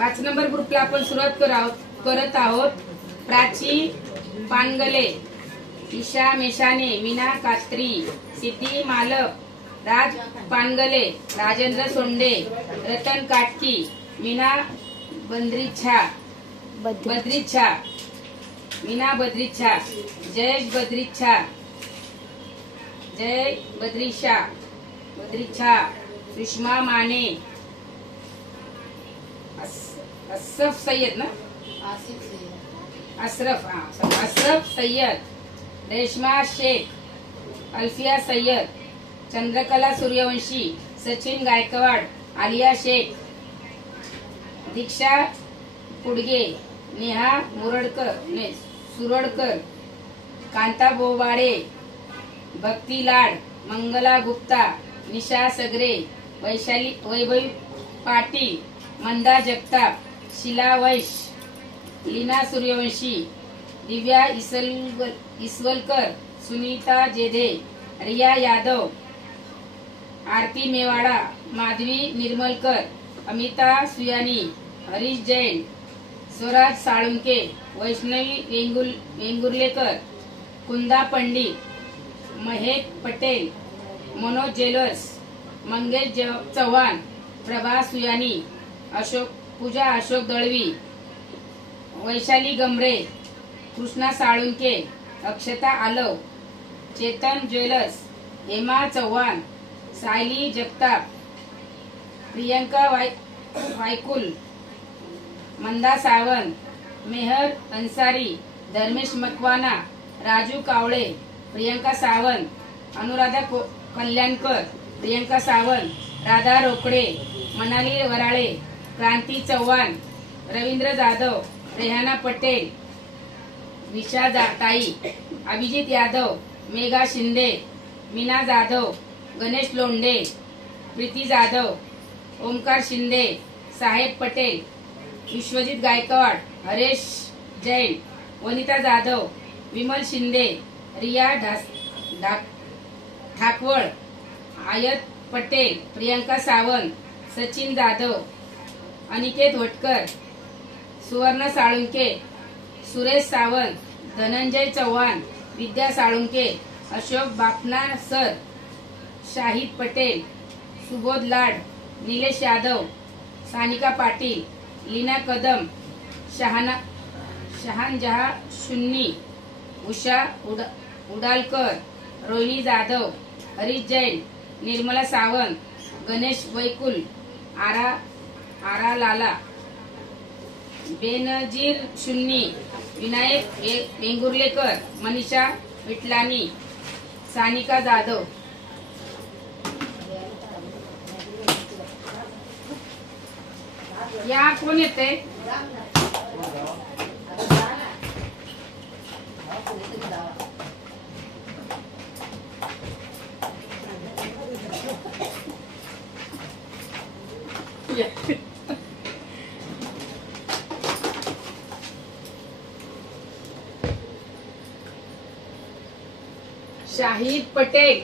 5 number ग्रुपला आपण सुरुवात करत आहोत. प्राची पानगले, ईशा मेशाने, मीना कात्री, सिद्धी मालक, राज पानगले, राजेंद्र सोंडे, रतन काटकी, मीना बद्रीच्छा, मीना बद्रीच्छा, जय बद्रीच्छा, सुषमा माने, अशरफ सय्यद ना, अशरफ सय्यद, रेशमा शेख, अल्फिया सय्यद, चंद्रकला सूर्यवंशी, सचिन गायकवाड, आलिया शेख, दीक्षा पुडगे, नेहा सुरडकर, कांता बोवाडे, भक्ती लाड, मंगला गुप्ता, निशा सगरे, वैभवी पाटील, मंदा जगताप, शीला वैश, लीना सूर्यवंशी, दिव्या इसवलकर, सुनीता जेधे, रिया यादव, आरती मेवाडा, माधवी निर्मलकर, अमिता सुयानी, हरीश जैन, स्वराज साळुंके, वैष्णवी वेंगुर्लेकर, कुंदा पंडित, महेक पटेल, मनोज ज्वेलर्स, मंगेश चव्हाण, प्रभा सुयानी, पूजा अशोक दळवी, वैशाली गमरे, कृष्णा साळुंके, अक्षता आलव, चेतन ज्वेलर्स, हेमा चव्हाण, सायली जगताप, प्रियंका वायकुल, मंदा सावंत, मेहर अन्सारी, धर्मेश मकवाना, राजू कावळे, प्रियंका सावंत, अनुराधा कल्याणकर, प्रियंका सावंत, राधा रोकडे, मनाली वराळे, क्रांती चव्हाण, रवींद्र जाधव, रेहाना पटेल, विशा ताई, अभिजित यादव, मेघा शिंदे, मीना जाधव, गणेश लोंढे, प्रीती जाधव, ओमकार शिंदे, साहेब पटेल, विश्वजित गायकवाड, हरेश जैन, वनिता जाधव, विमल शिंदे, रिया ठाकवळ, आयत पटेल, प्रियंका सावंत, सचिन जाधव, अनिकेत वटकर, सुवर्ण साळुंके, सुरेश सावंत, धनंजय चव्हाण, विद्या साळुंके, अशोक बापना सर, शाहिद पटेल, सुबोध लाड, निलेश यादव, सानिका पाटील, लीना कदम, शहानजहा सुन्नी, उषा उडालकर, रोहिणी जाधव, हरीश जैन, निर्मला सावंत, गणेश वैकुल, आरा लाला, बेनजीर सुन्नी, विनायक वेंगुर्लेकर, मनीषा विटलानी, सानिका जाधव. या कोण येते? शाहिद पटेल,